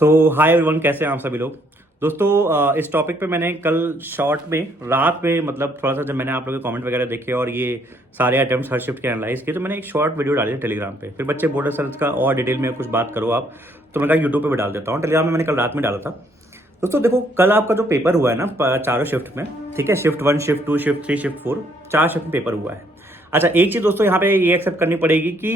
Hi everyone, कैसे हैं आप सभी लोग। दोस्तों, इस टॉपिक पे मैंने कल शॉर्ट में रात में मतलब थोड़ा सा जब मैंने आप लोगों के कमेंट वगैरह देखे और ये सारे अटेम्प्ट हर शिफ्ट के एनालाइज किए, तो मैंने एक शॉर्ट वीडियो डाली थी टेलीग्राम पे। फिर बच्चे बोल रहे सर इसका और डिटेल में कुछ बात करो आप, तो मैंने कहा यूट्यूब पे भी डाल देता हूँ। टेलीग्राम में मैंने कल रात में डाला था। दोस्तों देखो, कल आपका जो पेपर हुआ है ना चारों शिफ्ट में, ठीक है, shift 1, shift 2, shift 3, shift 4, 4 shift में पेपर हुआ है। अच्छा, एक चीज़ दोस्तों यहाँ पे ये एक्सेप्ट करनी पड़ेगी कि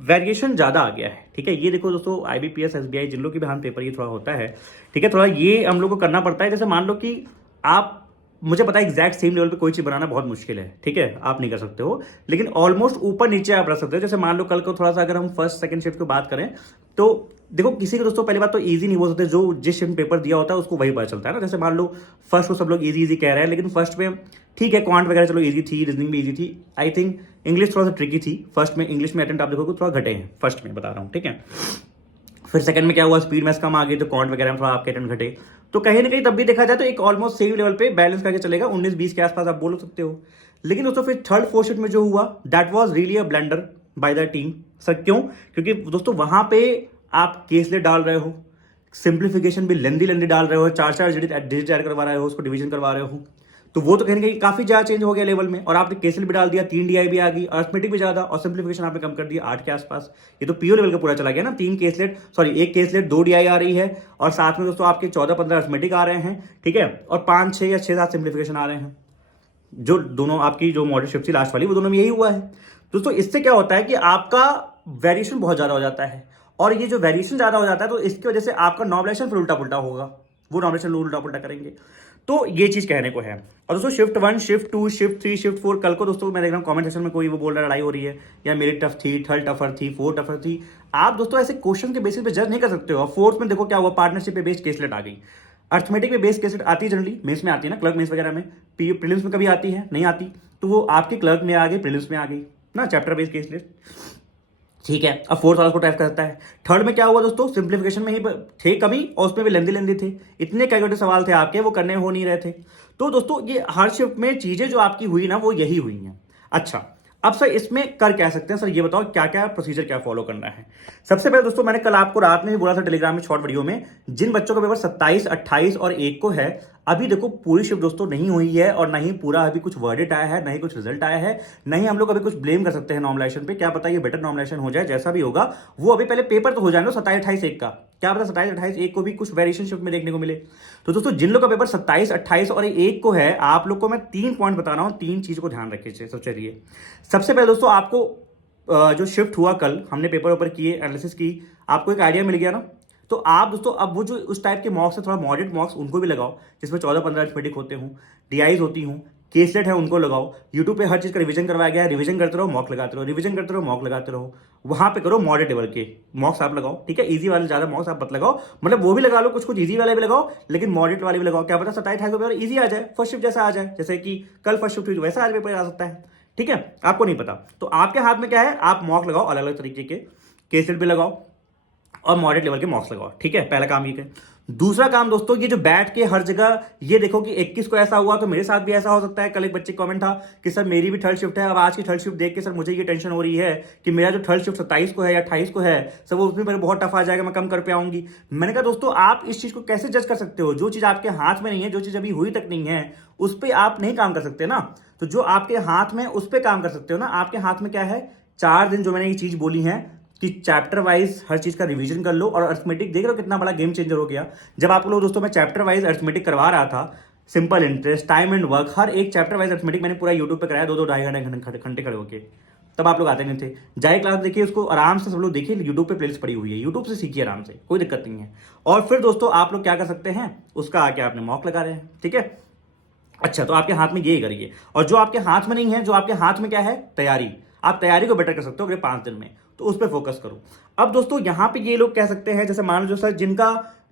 वेरिएशन ज़्यादा आ गया है। ठीक है, ये देखो दोस्तों, IBPS SBI जिन लोग की भी हम पेपर ये थोड़ा होता है, ठीक है, थोड़ा ये हम लोग को करना पड़ता है। जैसे मान लो कि आप, मुझे पता है एग्जैक्ट सेम लेवल पे कोई चीज़ बनाना बहुत मुश्किल है, ठीक है, आप नहीं कर सकते हो, लेकिन ऑलमोस्ट ऊपर नीचे आप रख सकते हो। जैसे मान लो कल को थोड़ा सा अगर हम फर्स्ट सेकंड शिफ्ट की बात करें, तो देखो किसी को दोस्तों पहली बात तो इजी नहीं बोल सकते, जो जिस शिफ्ट पेपर दिया होता है उसको वही पता चलता है ना। जैसे मान लो फर्स्ट को सब लोग इजी इजी कह रहे हैं, लेकिन फर्स्ट में ठीक है, क्वांट वगैरह चलो इजी थी, रीजनिंग भी इजी थी। आई थिंक इंग्लिश थोड़ा सा ट्रिकी थी फर्स्ट में। इंग्लिश में अटेम्प्ट आप देखोगे थोड़ा घटे हैं फर्स्ट में, बता रहा हूँ, ठीक है। फिर सेकंड में क्या हुआ, स्पीड मैथ्स कम आ गई, तो क्वांट वगैरह में थोड़ा आपके अटेम्प्ट घटे। तो कहीं ना कहीं तब भी देखा जाए तो एक ऑलमोस्ट सेम लेवल पे बैलेंस करके चलेगा, 19-20 के आसपास आप बोल सकते हो। लेकिन दोस्तों फिर थर्ड फोर्थ शिफ्ट में जो हुआ, that was really a blunder by the team. Sir क्यों? क्योंकि दोस्तों वहां पे आप केसलेट डाल रहे हो, सिंप्लीफिकेशन भी लेंदी लेंदी डाल रहे हो, 4-4 डिजिट ऐड करवा रहे हो, उसको डिवीजन करवा रहे हो, तो वो तो कहीं ना कहीं काफी ज्यादा चेंज हो गया लेवल में। और आपने केसलेट भी डाल दिया, 3 DI भी आ गई, अर्थमेटिक भी ज्यादा, और सिंप्लीफिकेशन आपने कम कर दिया 8 के आसपास। ये तो पीओ लेवल का पूरा चला गया ना। 3 केसलेट, सॉरी 1 केसलेट, 2 DI आ रही है, और साथ में दोस्तों आपके 14-15 अर्थमेटिक आ रहे हैं, ठीक है, और 5-6 या 6-7 सिंप्लीफिकेशन आ रहे हैं। जो दोनों आपकी जो मॉडल शिफ्ट थी लास्ट वाली, वो दोनों में यही हुआ है। दोस्तों इससे क्या होता है कि आपका वेरिएशन बहुत ज्यादा हो जाता है, और ये जो वेरिएशन ज्यादा हो जाता है तो इसकी वजह से आपका नॉर्मलाइजेशन फिर उल्टा पुल्टा होगा, वो नॉर्मलाइजेशन उल्टा पुल्टा करेंगे। तो ये चीज कहने को है। और दोस्तों शिफ्ट 1, शिफ्ट 2, शिफ्ट 3, शिफ्ट 4, कल को दोस्तों मैं देख रहा हूँ कमेंट सेक्शन में कोई वो बोल रहा है लड़ाई हो रही है, या मेरी टफ थी, थर्ड टफर थी, फोर्थ टफर थी। आप दोस्तों ऐसे क्वेश्चन के बेसिस पे जज नहीं कर सकते हो। फोर्थ में देखो क्या हुआ, पार्टनरशिप पे बेस्ड केसलेट आ गई। अर्थमेटिक में बेस्ड केसलेट आती है जनरली, मेंस में आती है ना, क्लर्क मेंस वगैरह में। प्रीलिम्स में कभी आती है, नहीं आती, तो वो आपके क्लर्क में आ गई, प्रीलिम्स में आ गई ना, चैप्टर बेस्ड केसलेट, ठीक है। अब फोर्थ वाला को टाइप करता है। थर्ड में क्या हुआ दोस्तों, सिंप्लीफिकेशन में ही थे कमी, और उसमें भी लेंदी लेंदी थे, इतने कैलकुलेटिव सवाल थे आपके, वो करने हो नहीं रहे थे। तो दोस्तों ये हर शिफ्ट में चीजें जो आपकी हुई ना, वो यही हुई हैं। अच्छा, अब सर इसमें कर क्या सकते हैं, सर ये बताओ क्या क्या प्रोसीजर क्या फॉलो करना है। सबसे पहले दोस्तों मैंने कल आपको रात में भी बोला था टेलीग्राम में शॉर्ट वीडियो में, जिन बच्चों का पेपर 27, 28 और 1 को है, अभी देखो पूरी शिफ्ट दोस्तों नहीं हुई है, और नहीं पूरा अभी कुछ वर्डिट आया है, नहीं कुछ रिजल्ट आया है, नहीं हम लोग अभी कुछ ब्लेम कर सकते हैं नॉर्मलाइजेशन पे। क्या पता ये बेटर नॉर्मलाइजेशन हो जाए, जैसा भी होगा वो अभी पहले पेपर तो हो जाए ना 27, 28, 1 का। क्या पता 27, 28, 1 को भी कुछ वेरिएशन शिफ्ट में देखने को मिले। तो दोस्तों जिन लोग का पेपर 27, 28 और 1 को है, आप लोग को मैं 3 पॉइंट बता रहा हूं, 3 चीज को ध्यान रखिए। सबसे चलिए, सबसे पहले दोस्तों आपको जो शिफ्ट हुआ कल, हमने पेपर ऊपर किए, एनालिसिस की, आपको एक आइडिया मिल गया ना। तो आप दोस्तों अब वो जो उस टाइप के मॉक्स है, थोड़ा मॉडरेट मॉक्स उनको भी लगाओ, जिसमें 14-15 अर्थमेटिक होते हूँ, DIs होती हूँ, केसलेट है, उनको लगाओ। यूट्यूब पे हर चीज का रिवीजन करवाया गया है, रिवीजन करते रहो, मॉक लगाते रहो, रिवीजन करते रहो, मॉक लगाते रहो। वहां पे करो मॉडरेट लेवल के मॉक्स आप लगाओ, ठीक है। इजी वाले ज्यादा मॉक्स आप मत लगाओ, मतलब वो भी लगा लो, कुछ कुछ इजी वाले भी लगाओ, लेकिन मॉडरेट वाले भी लगाओ। क्या पता 27, 28 पेपर इजी आ जाए, फर्स्ट शिफ्ट जैसा आ जाए, जैसे कि कल फर्स्ट शिफ्ट हुई वैसा आज पेपर आ सकता है, ठीक है, आपको नहीं पता। तो आपके हाथ में क्या है, आप मॉक लगाओ अलग अलग तरीके के, केसलेट भी लगाओ और मॉडरेट लेवल के मॉक्स लगाओ, ठीक है। पहला काम ये है। दूसरा काम दोस्तों, ये जो बैठ के हर जगह ये देखो कि 21 को ऐसा हुआ तो मेरे साथ भी ऐसा हो सकता है। कल एक बच्चे कमेंट था कि सर मेरी भी थर्ड शिफ्ट है, अब आज की थर्ड शिफ्ट देख के सर मुझे ये टेंशन हो रही है कि मेरा जो थर्ड शिफ्ट 27 को है या 28 को है, सर वो उसमें बहुत टफ आ जाएगा, मैं कम कर पाऊंगी। मैंने कहा दोस्तों आप इस चीज को कैसे जज कर सकते हो, जो चीज आपके हाथ में नहीं है, जो चीज अभी हुई तक नहीं है, उस पर आप नहीं काम कर सकते ना। तो जो आपके हाथ में उस पर काम कर सकते हो ना। आपके हाथ में क्या है, 4 दिन जो मैंने ये चीज बोली है कि चैप्टर वाइज हर चीज का रिवीजन कर लो। और अर्थमेटिक देख रहे हो कितना बड़ा गेम चेंजर हो गया। जब आप लोग दोस्तों मैं चैप्टर वाइज अर्थमेटिक करवा रहा था, simple interest, time and work, हर एक चैप्टर वाइज अर्थमेटिक मैंने पूरा यूट्यूब पे कराया, 2-2 2.5 घंटे खड़े होके, तब आप लोग आते नहीं थे। जाए क्लास देखिए, उसको आराम से सब लोग देखिए, यूट्यूब पे प्लेलिस्ट पड़ी हुई है, यूट्यूब से सीखिए आराम से, कोई दिक्कत नहीं है। और फिर दोस्तों आप लोग क्या कर सकते हैं, उसका आके आपने मॉक लगा रहे हैं, ठीक है। अच्छा, तो आपके हाथ में ये करिए। और जो आपके हाथ में नहीं है, जो आपके हाथ में क्या है, तैयारी, आप तैयारी को बेटर कर सकते हो अगले 5 दिन में, तो उस पर फोकस करो। अब दोस्तों यहां पे ये लोग कह सकते हैं, जैसे मान लो सर जिनका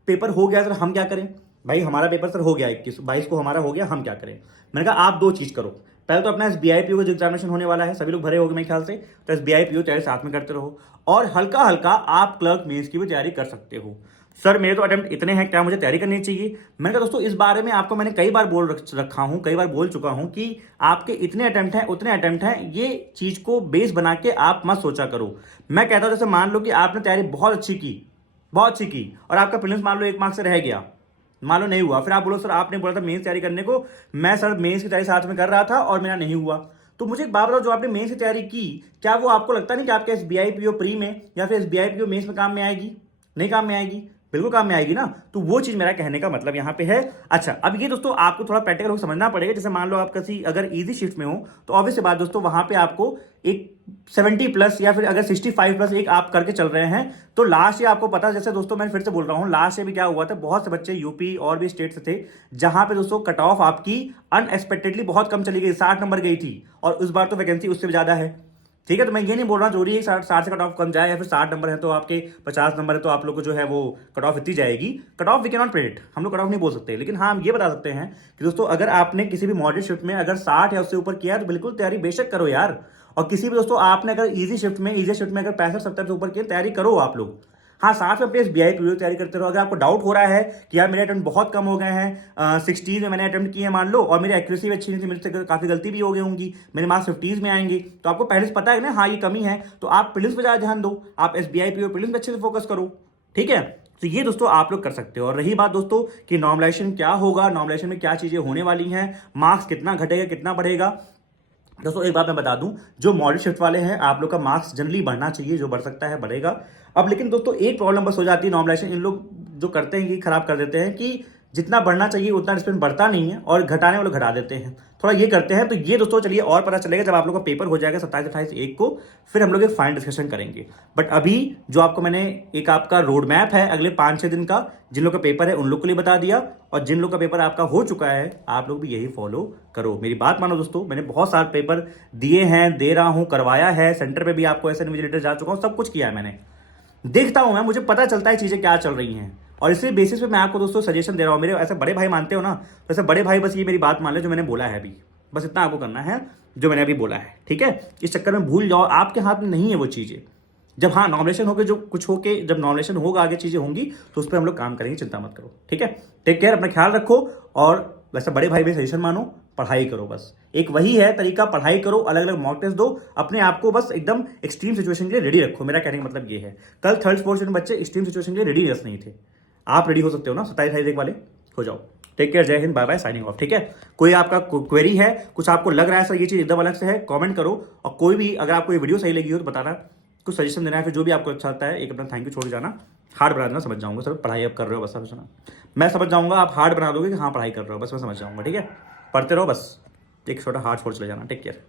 पेपर हो गया, सर हम क्या करें, भाई हमारा पेपर सर हो गया 21-22 को हमारा हो गया, हम क्या करें। मैंने कहा आप 2 चीज करो। पहले तो अपना SBI PO का जो एग्जामिनेशन होने वाला है, सभी लोग भरे होंगे मेरे ख्याल से, तो SBI PO तैयारी साथ में करते रहो, और हल्का हल्का आप क्लर्क मेंस की भी तैयारी कर सकते हो। सर मेरे तो अटेम्प्ट इतने हैं, क्या मुझे तैयारी करनी चाहिए। मैंने कहा दोस्तों इस बारे में आपको मैंने कई बार रखा हूं, कई बार बोल चुका हूं कि आपके इतने अटेम्प्ट हैं, उतने अटेम्प्ट हैं, ये चीज को बेस बना के आप मत सोचा करो। मैं कहता हूं जैसे मान लो कि आपने तैयारी बहुत अच्छी की, बहुत अच्छी की, और आपका प्रीलिम्स मान लो 1 मार्क्स से रह गया, मान लो नहीं हुआ, फिर आप बोलो सर आपने बोला था मेंस तैयारी करने को, मैं सर मेंस की तैयारी साथ में कर रहा था और मेरा नहीं हुआ। तो मुझे एक बात बताओ, जो आपने मेंस की तैयारी की, क्या वो आपको लगता नहीं कि आपके एसबीआई पीओ प्री में या फिर एसबीआई पीओ मेंस में काम में आएगी? नहीं काम में आएगी, बिल्कुल काम में आएगी ना। तो वो चीज मेरा कहने का मतलब यहाँ पे है। अच्छा, अब ये दोस्तों आपको थोड़ा प्रैक्टिकल होकर समझना पड़ेगा। जैसे मान लो आप किसी अगर इजी शिफ्ट में हो, तो ऑब्वियस बात दोस्तों वहां पे आपको एक 70+ या फिर अगर 65+ एक आप करके चल रहे हैं, तो लास्ट ईयर आपको पता, जैसे दोस्तों मैं फिर से बोल रहा हूं, लास्ट ईयर भी क्या हुआ था, बहुत से बच्चे यूपी और भी स्टेट से थे जहां पे दोस्तों कट ऑफ आपकी अनएक्सपेक्टेडली बहुत कम चली गई, 60 नंबर गई थी, और उस बार तो वैकेंसी उससे भी ज्यादा है। ठीक है, तो मैं ये नहीं बोल रहा जरूरी है 60 से कट ऑफ कम जाए, या फिर 60 नंबर है तो आपके 50 नंबर है तो आप लोग को जो है वो कट ऑफ इतनी जाएगी। Cut off we can not predict, हम लोग कट ऑफ नहीं बोल सकते, लेकिन हाँ हम ये बता सकते हैं कि दोस्तों अगर आपने किसी भी मॉडरेट शिफ्ट में अगर 60 या उससे ऊपर किया है तो बिल्कुल तैयारी बेशक करो यार। और किसी भी दोस्तों आपने अगर इजी शिफ्ट में अगर 65-70 से ऊपर किया, तैयारी करो आप लोग। हाँ, साथ में अपनी एसबीआई पीओ तैयारी करते रहो। अगर आपको डाउट हो रहा है कि यार मेरे अटेम्प्ट बहुत कम हो गए हैं, 60 में मैंने अटेम्प्ट किए मान लो, और मेरी एक्यूरेसी भी अच्छी नहीं थी, मेरे से काफी गलती भी हो गई होंगी, मेरे मार्क्स 50 में आएंगे, तो आपको पहले से पता है ना हाँ ये कमी है, तो आप प्रीलिम्स पे ज्यादा ध्यान दो, आप एसबीआई पीओ प्रीलिम्स पे अच्छे से फोकस करो। ठीक है, तो ये दोस्तों आप लोग कर सकते हो। और रही बात दोस्तों कि नॉर्मलाइजेशन क्या होगा, नॉर्मलाइजेशन में क्या चीजें होने वाली हैं, मार्क्स कितना घटेगा कितना बढ़ेगा, दोस्तों एक बात मैं बता दूं, जो मॉडरेट शिफ्ट वाले हैं आप लोग का मार्क्स जनरली बढ़ना चाहिए, जो बढ़ सकता है बढ़ेगा। अब लेकिन दोस्तों एक प्रॉब्लम बस हो जाती है, नॉर्मलाइजेशन इन लोग जो करते हैं कि खराब कर देते हैं कि जितना बढ़ना चाहिए उतना डिस्प्लेन बढ़ता नहीं है, और घटाने वाले घटा देते हैं, थोड़ा ये करते हैं। तो ये दोस्तों चलिए और पता चलेगा जब आप लोग का पेपर हो जाएगा 27-28 को, फिर हम लोग एक फाइनल डिस्कशन करेंगे। बट अभी जो आपको मैंने एक आपका रोड मैप है अगले 5-6 दिन का, जिन लोग का पेपर है उन लोग के लिए बता दिया, और जिन लोग का पेपर आपका हो चुका है आप लोग भी यही फॉलो करो। मेरी बात मानो दोस्तों, मैंने बहुत सारे पेपर दिए हैं, दे रहा हूं, करवाया है, सेंटर पे भी आपको ऐसे इन्विजिलेटर जा चुका हूं, सब कुछ किया है मैंने, देखता हूं मैं, मुझे पता चलता है चीजें क्या चल रही हैं, और इसी बेसिस पे मैं आपको दोस्तों सजेशन दे रहा हूं। मेरे ऐसे बड़े भाई मानते हो ना, तो ऐसे बड़े भाई बस ये मेरी बात मान ले जो मैंने बोला है अभी, बस इतना आपको करना है जो मैंने अभी बोला है। ठीक है, इस चक्कर में भूल जाओ, आपके हाथ में नहीं है वो चीजें। जब हाँ नॉमिनेशन होकर जो कुछ होके जब नॉमिनेशन होगा आगे चीजें होंगी तो उस पर हम लोग काम करेंगे, चिंता मत करो। ठीक है, टेक केयर, अपना ख्याल रखो, और वैसे बड़े भाई भी सजेशन मानो, पढ़ाई करो, बस एक वही है तरीका, पढ़ाई करो, अलग अलग मॉक टेस्ट दो, अपने आप को बस एकदम एक्सट्रीम सिचुएशन के लिए रेडी रखो। मेरा कहने का मतलब ये है, कल थर्ड फोर्थ बच्चे एक्सट्रीम सिचुएशन के लिए रेडी नहीं थे, आप रेडी हो सकते हो ना, 27-28 वाले हो जाओ। टेक केयर, जय हिंद, बाय बाय, साइनिंग ऑफ। ठीक है, कोई आपका क्वेरी है, कुछ आपको लग रहा है सर ये चीज एकदम अलग से है, कमेंट करो, और कोई भी अगर आपको ये वीडियो सही लगी हो तो बताना, कुछ सजेशन देना है, फिर जो भी आपको अच्छा लगता है एक अपना थैंक यू छोड़ जाना। हार्ड बना देना, समझ जाऊंगा सर पढ़ाई आप कर रहे हो, बस समझना, मैं समझ जाऊंगा, आप हार्ड बना दोगे कि हाँ पढ़ाई कर रहे हो, बस मैं समझ जाऊंगा। ठीक है, पढ़ते रहो, बस एक छोटा हार्ड छोड़ चले जाना। Take care.